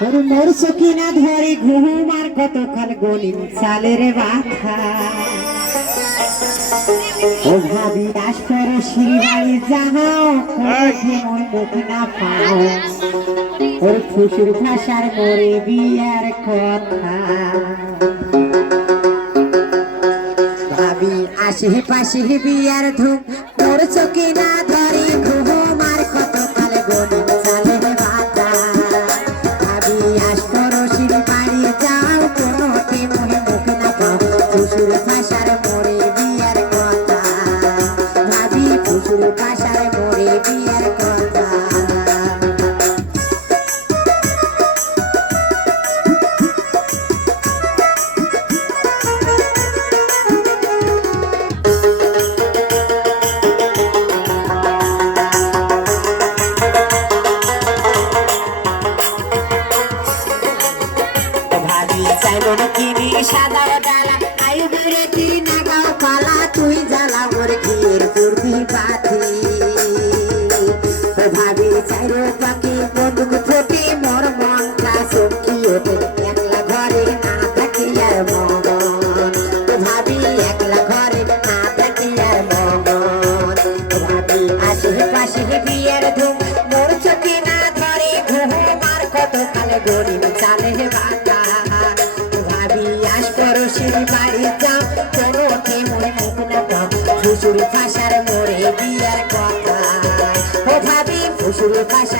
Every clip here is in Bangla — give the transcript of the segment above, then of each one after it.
ওর মোর সকিনা ধরে ঘুমার কতকাল গনিম চালের বাথা ও ভাবি আসর শিবাই যাও মোর মুখ না পাও। ওর ফুসুর ভাষার মোরে বিয়ার কথা। ভাবি আশেপাশে বিয়ার ধুম মোর চোখে না ধরে ঘুমার কতকাল গনিম চাইমন কিনি সাদা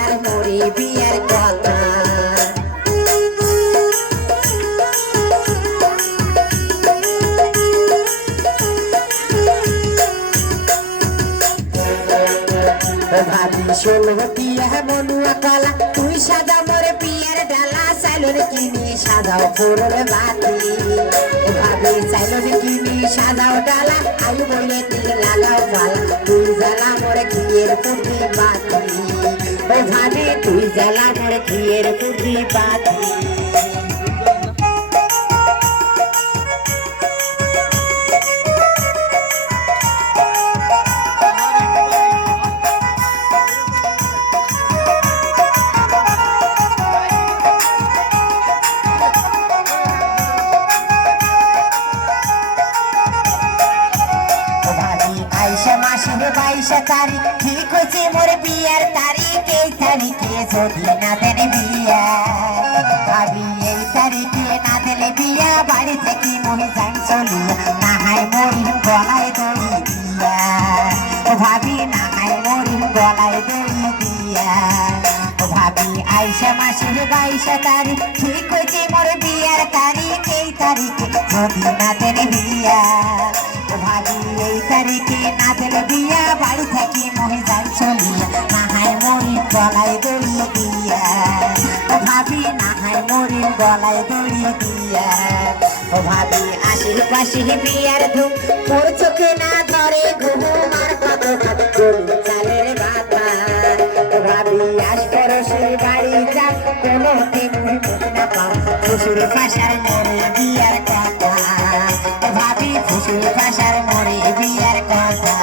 ভাষার মোরে, বিয়ার কথা। ভাবি ষোলটিয়া মনুয়া কলা, তুই সাদা মোরে পিয়ার ডালা, সাইলন কিনি, সাদাও কিনি, সাদাও ডালা, আলু বলে তুই লাগাও পালা তুই জ্বালা মোরে ঘিয়ের পুটি বাতি। ভাবি তুই জ্বালা মোরে ঘিয়ের আইসা মাসে বাইশা তারিখ ঠিক হয়েছে মোর বিয়ার তারিখ। এই ভাবি এই তারিখে না দিলে বিয়া, বাড়ি থেকে মহি বিয়ার তারিখ, এই তারিখে যদি না দেন বিয়া। ভাবি, এই তারিখে না বিয়া, বাড়ি থাকি অভাবী আশির পাশি বিয়ার ধুম। মোর চোখে না ধরে ঘুম আমার কত গরু চালের বাতা অভাবী আশ পরশের বাড়ি যাক। কোনো দিন না পাও শ্বশুর পাশার মরে বিয়ার কথা। অভাবী শ্বশুর পাশার মরে বিয়ার কথা।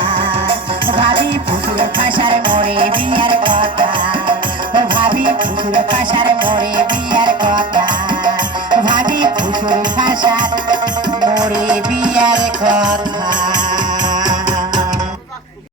অভাবী শ্বশুর পাশার মরে বিয়ার কথা। অভাবী শ্বশুর পাশার মরে বিয়ার কথা। অভাবী শ্বশুর পাশ করে বিয়ার কথা।